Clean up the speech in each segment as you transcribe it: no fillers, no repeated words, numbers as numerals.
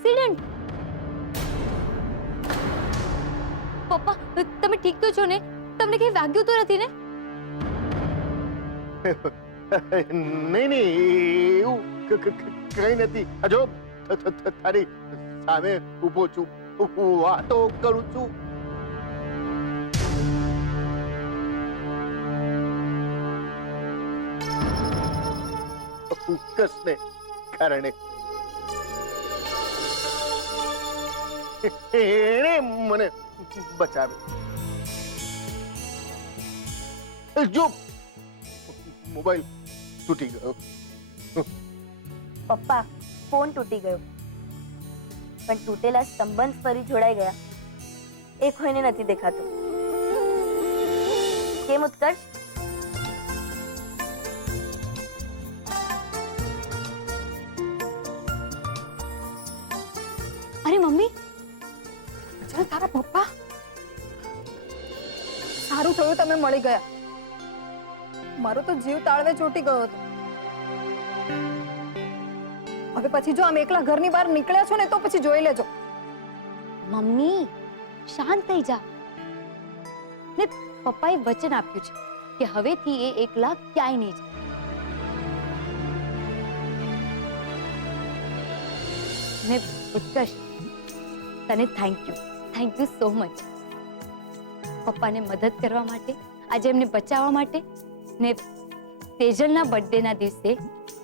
Accident? પપ્પા, તમે ઠીક તો છો ને? તમને કઈ વાગ્યું તો નથી ને? નહીં એવું કઈ નથી. જો તારી સામે ઊભો છું, વાતો કરું છું. ઉત્કર્ષને કારણે એણે મને બચાવ્યો. જો મોબાઈલ તૂટી ગયો. પપ્પા, ફોન તૂટી ગયો, પણ તૂટેલા સંબંધ ફરી જોડાઈ ગયા એ કોઈને નથી દેખાતું. કેમ ઉત્કર્ષ? અરે મમ્મી, અચ્છા તારા પપ્પા, સારું થયું તમે મળી ગયા. મારો તો જીવ તાળવે ચોંટી ગયો હતો. હવે પછી જો આમ એકલા ઘરની બહાર નીકળ્યા છો ને તો પછી જોઈ લેજો. મમ્મી શાંત થઈ જા. ને પપ્પાએ વચન આપ્યું છે કે હવેથી એ એકલા ક્યાંય નહીં જાય. ને ઉત્કર્ષ, તને થેન્ક યુ સો મચ. પપ્પાને મદદ કરવા માટે, આજે એમને બચાવવા માટે, ને તેજલના બર્થડેના દિવસે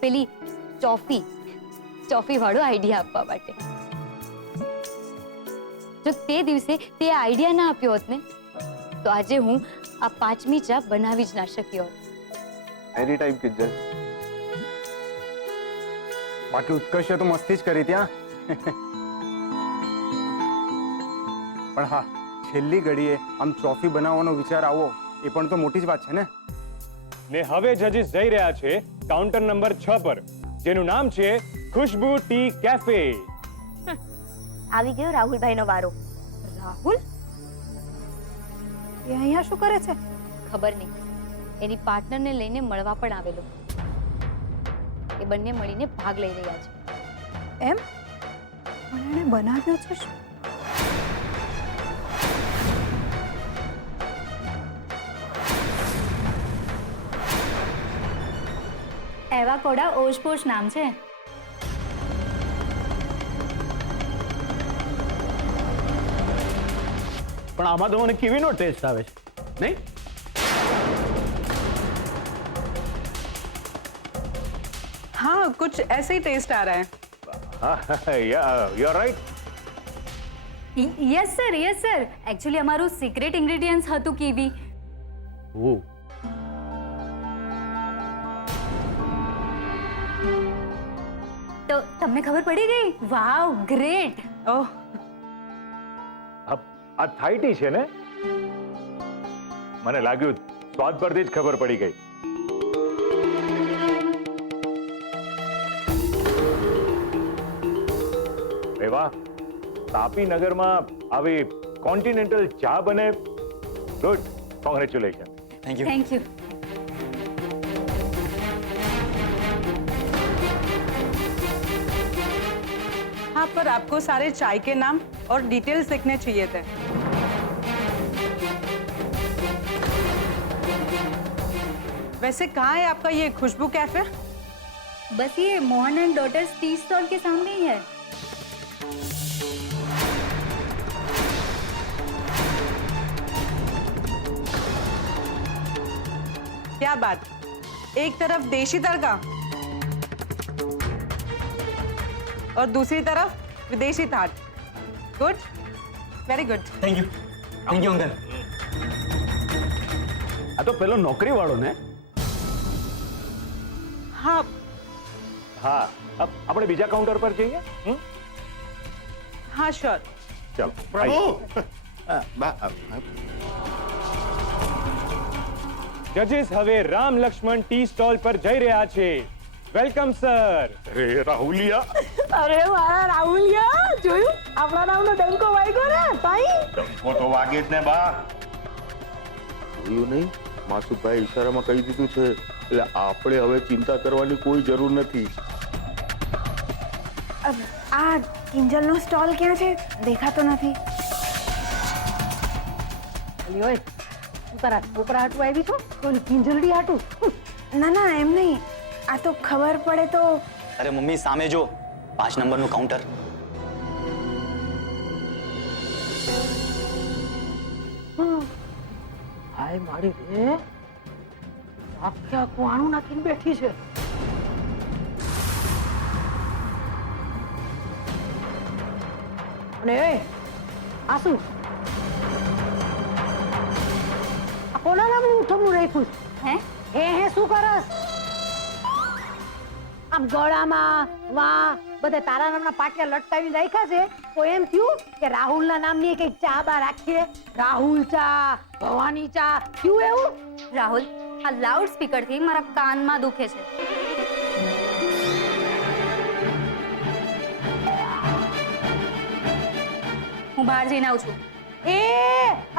પેલી ચોફી વાળો આઈડિયા આપવા માટે. જો તે દિવસે તે આઈડિયા ના આપ્યો હોત ને તો આજે હું આ 5મી ચા બનાવી જ ના શક્યો હોત. એની ટાઈમ કિજલ. બાકી ઉત્કર્ષે તો મસ્તી જ કરી ત્યાં. પણ હા, છેલ્લી ઘડીએ આમ ટ્રોફી બનાવવાનો વિચાર આવો એ પણ તો મોટી જ વાત છે ને. ને હવે જજીસ જઈ રહ્યા છે કાઉન્ટર નંબર 6 પર, જેનું નામ છે ખુશ્બુ ટી કેફે. આવી ગયો રાહુલભાઈનો વારો. રાહુલ? એ અહીંયા શું કરે છે? ખબર નહીં, એની પાર્ટનરને લઈને મળવા પણ આવેલો. એ બંને મળીને ભાગ લઈ રહ્યા છે. એમ? પણ એણે બનાવ્યો છે શું? એવા કોડા ઓશપોશ નામ છે. પણ આમાં તો મને કીવીનો ટેસ્ટ આવે છે, નહીં? हाँ, कुछ ऐसे ही टेस्ट आ रहा है. You are right. Yes sir. Actually અમારું સિક્રેટ ઇન્ગ્રેડિયન્ટ્સ હતું કીવી. ઓહ, તો તમને ખબર પડી ગઈ? વાવ, ગ્રેટ. ओह, આ થાઈ ટી છે ને? મને લાગ્યું સ્વાદ પરથી જ ખબર પડી ગઈ. અરે વાહ, તાપી નગરમાં આવી કોન્ટિનેન્ટલ ચા બને. Good, congratulation. Thank you. हाँ, पर आपको सारे चाय के नाम और डिटेल्स लिखने चाहिए थे. वैसे कहाँ है आपका ये खुशबू कैफे? बस ये Mohan and daughters tea stall के सामने ही है. क्या बात, एक तरफ देशी तड़का और दूसरी तरफ विदेशी थाट. Good, very good. Thank you uncle. આ તો પેલો નોકરી વાળો ને? हाँ, હા, આપણે બીજા કાઉન્ટર પર જઈએ. हाँ श्योर. ચાલો. પ્રભુ જજીસ હવે રામ લક્ષ્મણ ટી સ્ટોલ પર જઈ રહ્યા છે. Welcome sir. અરે રાહુલિયા, अरे वाह राहुलिया, જોયું આપણા નામનો ડંકો વાગ્યો ને તાઈ. ડંકો તો વાગે જ ને બા. જોયું નહીં, માસુભાઈ ઈશારામાં કહી દીધું છે, એટલે આપણે હવે ચિંતા કરવાની કોઈ જરૂર નથી. આ કિંજલનો સ્ટોલ ક્યાં છે? દેખાતો નથી. અલી ઓય, તું તારા છોકરા હાટું આવી છો? તો કિંજલડી હાટું? ના ના એમ નહીં, આ તો ખબર પડે તો. અરે મમ્મી સામે જો 5 નંબરનું કાઉન્ટર. હાય મારી રે, આખે આખું આણું નાખીને બેઠી છે. અને એ આ શું? આ કોના નામનું ઉઠમણું રાખ્યું છે? હે શું કરસ? આમ ગળામાં વાહ બધે તારા નામના પાટિયા લટકાવીને રાખ્યા છે. તો એમ થયું કે રાહુલના નામની કઈક ચા બા રાખીએ, રાહુલ ચા, ભવાની ચા, થયું એવું? રાહુલ, આ લાઉડ સ્પીકરથી મારા કાનમાં દુખે છે. હું બહાર જઈને આવું છું. એ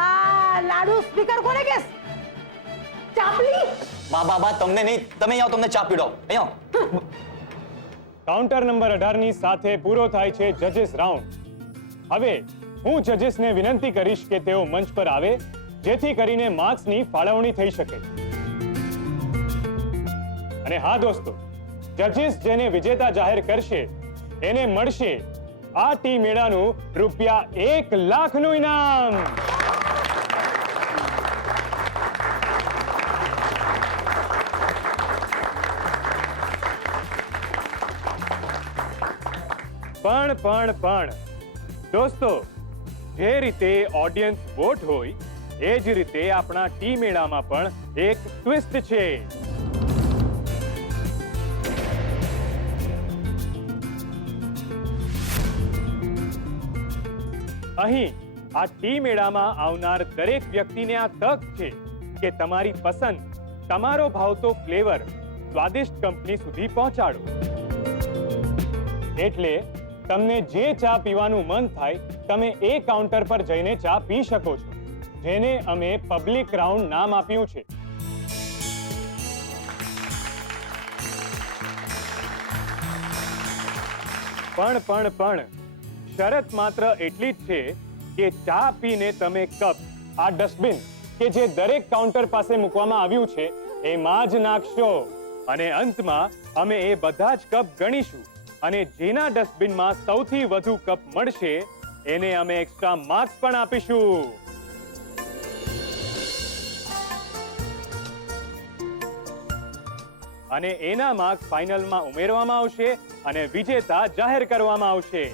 આ લાડુ સ્પીકર કોને કેસ? ચાપલી? બા તમને નહીં, તમે આવો, તમને ચા પીડાવ. અહીંયા કાઉન્ટર નંબર 18 ની સાથે પૂરો થાય છે જજીસ રાઉન્ડ. હવે હું જજીસને વિનંતી કરીશ કે તેઓ મંચ પર આવે, જેથી કરીને માર્ક્સની ફાળવણી થઈ શકે. અને હા દોસ્તો, જજીસ જેને વિજેતા જાહેર કરશે એને મળશે આ ટી મેળાનું ₹1 લાખનું ઇનામ. પણ દોસ્તો, જે રીતે ઓડિયન્સ વોટ હોય એ જ રીતે આપણા ટી મેળામાં પણ એક ટ્વિસ્ટ છે. અહીં આ ટી મેળામાં આવનાર દરેક વ્યક્તિને આ તક છે કે તમારી પસંદ, તમારો ભાવતો ફ્લેવર સ્વાદિષ્ટ કંપની સુધી પહોંચાડો. એટલે તમને જે ચા પીવાનું મન થાય તમે એ કાઉન્ટર પર જઈને ચા પી શકો છો, જેને અમે પબ્લિક રાઉન્ડ નામ આપ્યું છે. પણ શરત માત્ર એટલી જ છે કે ચા પીને તમે કપ આ ડસ્ટબિન કે જે દરેક કાઉન્ટર પાસે મૂકવામાં આવ્યું છે એમાં જ નાખશો. અને અંતમાં અમે એ બધા જ કપ ગણીશું અને જેના ડસ્ટબિનમાં સૌથી વધુ કપ મળશે એને અમે એક્સ્ટ્રા માર્ક્સ પણ આપીશું. અને એના માર્ક્સ ફાઇનલમાં ઉમેરવામાં આવશે અને વિજેતા જાહેર કરવામાં આવશે.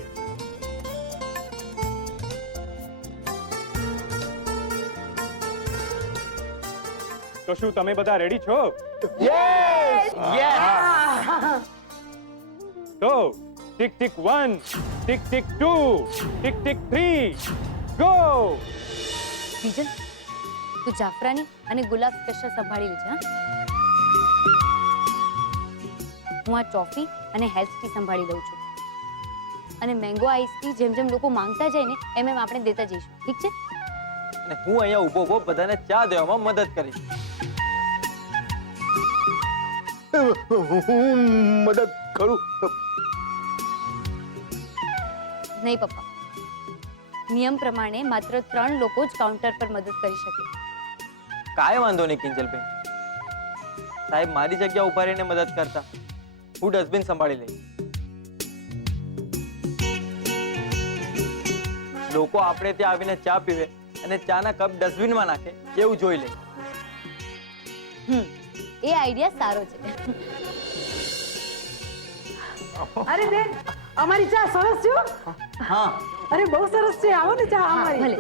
તો શું તમે બધા રેડી છો? તો tick tick 1, tick tick 2, tick tick 3, go. Bijal, તું જાફરાની અને ગુલાબ સ્પેશિયલ સંભાળી લેજે. હા, હું આ ટોફી અને હેલ્થ ટી સંભાળી લઉં છું. અને મેંગો આઈસ ટી જેમ જેમ લોકો માંગતા જાય ને એમ એમ આપણે દેતા જઈશું. ઠીક છે? અને હું અહીંયા ઊભો બધાને ચા દેવામાં મદદ કરીશ. હું મદદ કરું? નહીં પપ્પા, નિયમ પ્રમાણે માત્ર 3 લોકો જ કાઉન્ટર પર મદદ કરી શકે. કાંઈ વાંધો નહીં કિંજલબેન સાહેબ, મારી જગ્યા ઉભા રહીને મદદ કરતા હું ડસ્ટબિન સંભાળી લઈશ. લોકો આપણે ત્યાં આવીને ચા પીવે અને ચાના કપ ડસ્ટબિનમાં નાખે એવું જોઈ લે. એ આઈડિયા સારો છે. અરે બેન, અમારી ચા સરસ છે. હા, અરે બહુ સરસ છે. આવો ને ચા અમારી. ભલે.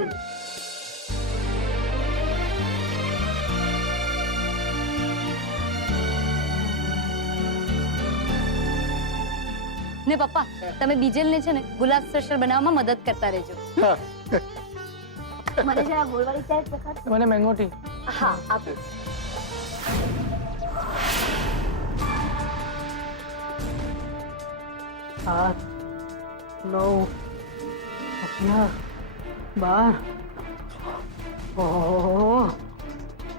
ને પપ્પા, તમે બીજલને છે ને ગુલાબ સ્પેશિયલ બનાવવામાં મદદ કરતા રહેજો. મને જરા ગોળવાળી ચા પ્રકાર. મને મેંગો ટી. હા આપો. સાત, 9, 11, 12. ઓહો,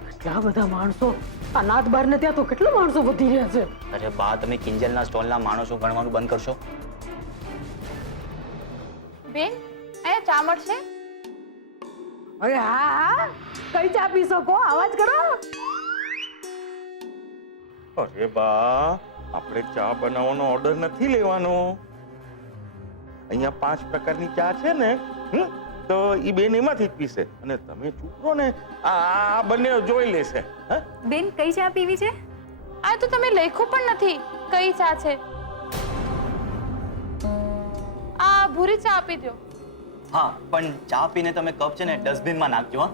કેટલા બધા માણસો. આ નાત બાર ને ત્યાં તો કેટલા માણસો વધી રહ્યા છે. અરે બા, તમે કિંજલના સ્ટોલના માણસો ગણવાનું બંધ કરશો. બેન અહીંયા ચા મળશે? અરે હા હા, કઈ ચા પી શકો? અવાજ કરો. અરે બા, આપણે ચા બનાવવાનો ઓર્ડર નથી લેવાનો. અહીંયા 5 પ્રકારની ચા છે ને, તો ઈ બેન એમાંથી જ પીશે અને તમે ચૂપ રહો ને, આ બંને જોઈ લેશે. હા, બેન કઈ ચા પીવી છે? આ તો તમે લખ્યું પણ નથી કઈ ચા છે. આ ભૂરી ચા આપી દો. હા, પણ ચા પીને તમે કપ છે ને ડસ્ટબિનમાં નાખજો. હા,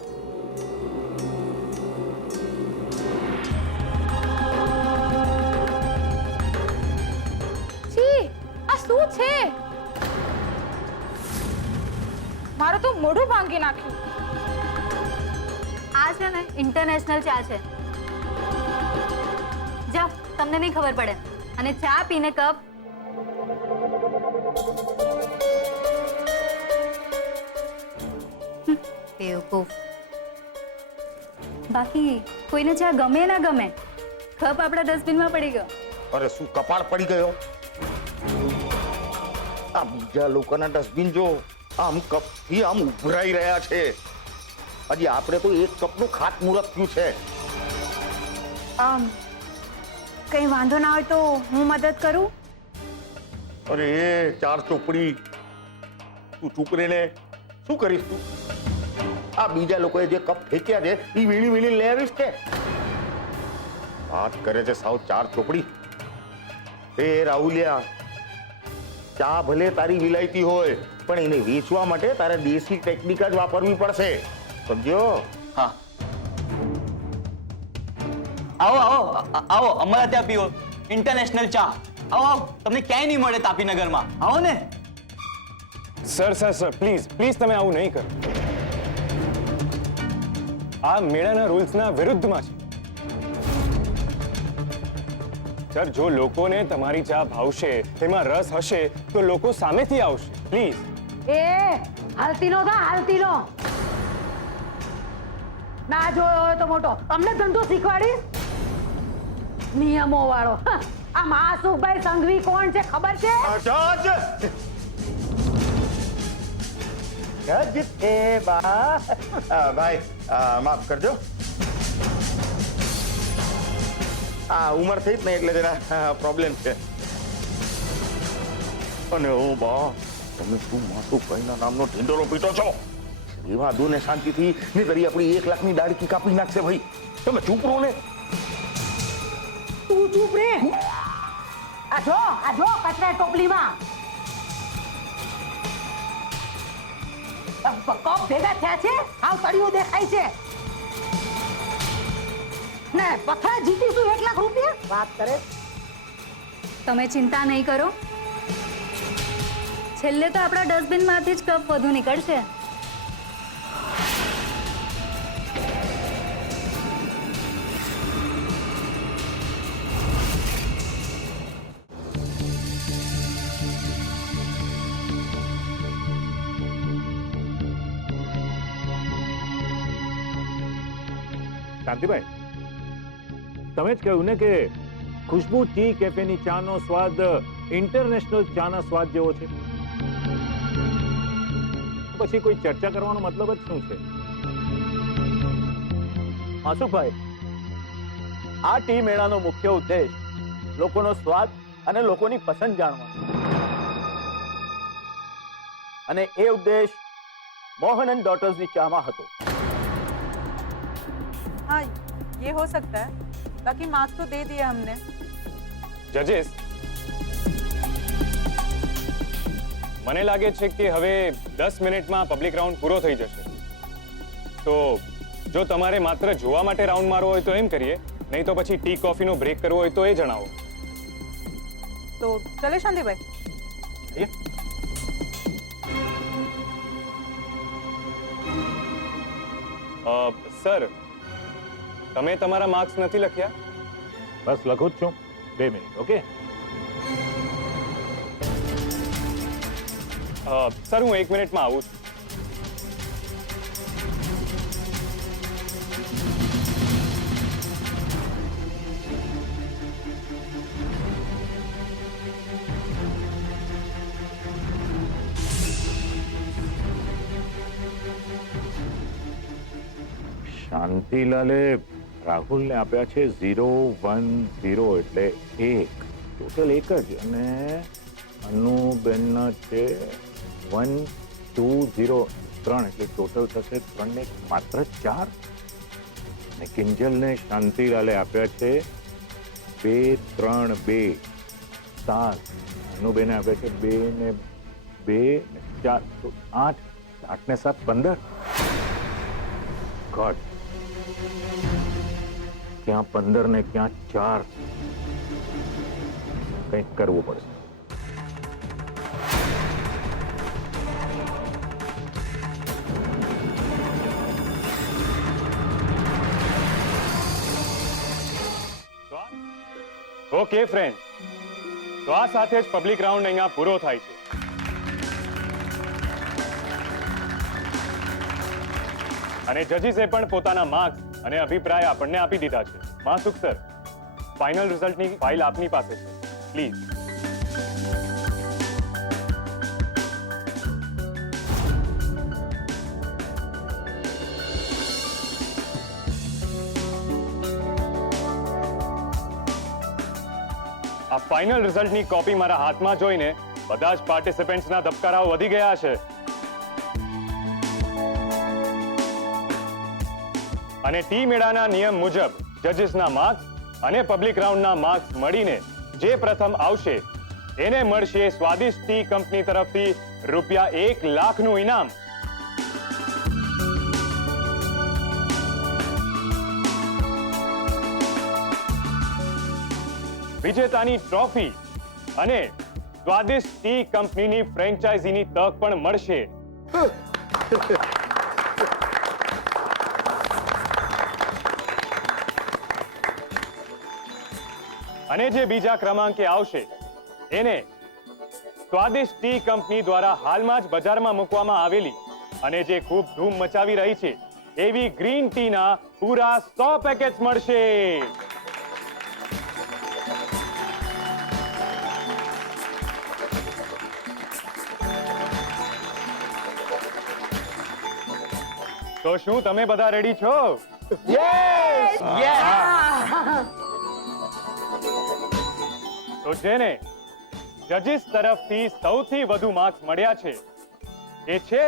છી, આ શું છે? મારું તો મોઢું ભાંગી નાખ્યું. આ છે ને ઇન્ટરનેશનલ ચા છે. જાઓ, તમને નહીં ખબર પડે. અને ચા પીને કપ બેવકૂફ. બાકી કોઈને ચા ગમે ના ગમે, કપ આપણા ડસ્ટબિનમાં પડી ગયો. અરે શું કપાળ પડી ગયો? આ બીજા લોકોના ડસ્ટબિન જો આમ કપથી આમ ઉભરાઈ રહ્યા છે. હજી આપણે તો એક કપનું ખાતમુહૂર્ત થયું છે. કઈ વાંધો ના હોય તો હું મદદ કરું? અરે ચાર ચોપડી, તું ચૂપ રહીને શું કરીશ તું? આ બીજા લોકોએ જે કપ ફેંક્યા છે એ વીણી વીણી લઈ આવીશ કે? વાત કરે છે સાવ ચાર ચોપડી. એ રાહુલિયા, ચા ભલે તારી વિલાયતી હોય પણ એને વેચવા માટે તારે દેશી ટેકનિક જ વાપરવી પડશે, સમજ્યો? હા. આવો આવો આવો, અમારા ત્યાં પીવો ઇન્ટરનેશનલ ચા. આવો આવો, તમને ક્યાંય નહીં મળે તાપીનગરમાં. આવો ને. Sir sir sir, please please તમે આવું નહીં કરો. આ મેળાના રૂલ્સના વિરુદ્ધમાં છે. સર, જો લોકોને તમારી ચા ભાવશે, તેમાં રસ હશે, તો લોકો સામેથી આવશે. પ્લીઝ. એ હાલતીનો થા, હાલતીનો. ના જોયો હોય તો મોટો, તમને ધંધો શીખવાડીશ. નિયમો વાળો. આ માસુભાઈ સંઘવી કોણ છે ખબર છે? ભાઈ માફ કરજો. આ ઉંમર થઈ જ ને એટલે જરા પ્રોબ્લેમ છે. અને ઓ બા, તમે શું માસુભાઈના નામનો ઢીંડોરો પીટો છો? એવા દો ને શાંતિથી, ને તરી આપણી 1 લાખની દાડકી કાપી નાખશે. ભાઈ તમે ચૂપ રહો ને. તું ચૂપ રે. આ જો કચરા ટોપલીમાં કપ ભેગા થયા છે. આવ તળિયું દેખાય છે ને. પથ્થર જીતીશું 1 લાખ રૂપિયા. વાત કરે. તમે ચિંતા નહીં કરો, છેલ્લે તો આપણા ડસ્ટબિનમાંથી જ કપ વધુ નીકળશે. શાંતિભાઈ, તમે જ કહ્યું ને કે ખુશ્બુ ટી કેફેની ચાનો સ્વાદ ઇન્ટરનેશનલ ચાના સ્વાદ જેવો છે. પછી કોઈ ચર્ચા કરવાનો મતલબ જ શું છે? માસુભાઈ, આ ટી મેળાનો મુખ્ય ઉદ્દેશ લોકોનો સ્વાદ અને લોકોની પસંદ જાણવાનો. અને એ ઉદ્દેશ મોહન એન્ડ ડોટર્સની ચામાં હતો. हाँ ये हो सकता है, बाकी मार्क्स तो दे दिया हमने. જજીસ, મને લાગે છે કે હવે 10 મિનિટમાં પબ્લિક રાઉન્ડ પૂરો થઈ જશે. તો જો તમારે માત્ર જોવા માટે રાઉન્ડ મારવો હોય તો એમ કરીએ, નહીં તો પછી ટી કોફીનો બ્રેક કરવો હોય તો એ જણાવો. तो चले शांति भाई. સર, તમે તમારા માર્ક્સ નથી લખ્યા? બસ લખું જ છું. 2 મિનિટ. ઓકે સર, હું 1 મિનિટમાં આવું છું. શાંતિલાલે રાહુલને આપ્યા છે 010 એટલે 1, ટોટલ 1 જ. અને અનુબેનના છે 1203 એટલે ટોટલ થશે 3 ને 1 માત્ર 4. અને કિંજલને શાંતિલાલે આપ્યા છે 2 3 2 7. અનુબેને આપ્યા છે 2 ને 2 ને 4 તો 8, 8 ને 7 15. ગોડ, ક્યાં 15 ને ક્યાં 4? કંઈક કરવું પડશે. ઓકે ફ્રેન્ડ, તો આ સાથે જ પબ્લિક રાઉન્ડ અહીંયા પૂરો થાય છે. અને જજીસે પણ પોતાના માર્ક્સ અને અભિપ્રાય આપણને આપી દીધા છે. માસુક સર, ફાઇનલ રિઝલ્ટની ફાઇલ આપની પાસે છે, પ્લીઝ. આ ફાઇનલ રિઝલ્ટની કોપી મારા હાથમાં જોઈને બધા જ પાર્ટિસિપન્ટ્સના ધબકારાઓ વધી ગયા છે. અને ટી મેળાના નિયમ મુજબ જજીસના માર્ક્સ અને પબ્લિક રાઉન્ડના માર્ક્સ મળીને જે પ્રથમ આવશે એને મળશે સ્વાદિષ્ટ ટી કંપની તરફથી ₹1 લાખનું ઇનામ. વિજેતાની ટ્રોફી અને સ્વાદિષ્ટ ટી કંપનીની ફ્રેન્ચાઇઝીની તક પણ મળશે. અને જે બીજા ક્રમાંકે આવશે એને સ્વાદિષ્ટ ટી કંપની દ્વારા હાલમાં જ બજારમાં મૂકવામાં આવેલી અને જે ખૂબ ધૂમ મચાવી રહી છે એવી ગ્રીન ટીના પૂરા 100 પેકેટ્સ મળશે. તો શું તમે બધા રેડી છો? તો જેને જજીસ તરફથી સૌથી વધુ માર્ક્સ મળ્યા છે એ છે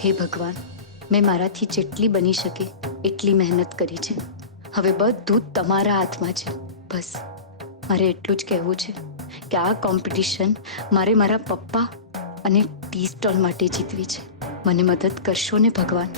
હે ભગવાન, મેં મારાથી જેટલી બની શકે એટલી મહેનત કરી છે. હવે બધું તમારા હાથમાં છે. બસ મારે એટલું જ કહેવું છે કે આ કોમ્પિટિશન મારે મારા પપ્પા અને ટી સ્ટોલ માટે જીતવી છે. મને મદદ કરશો ને ભગવાન?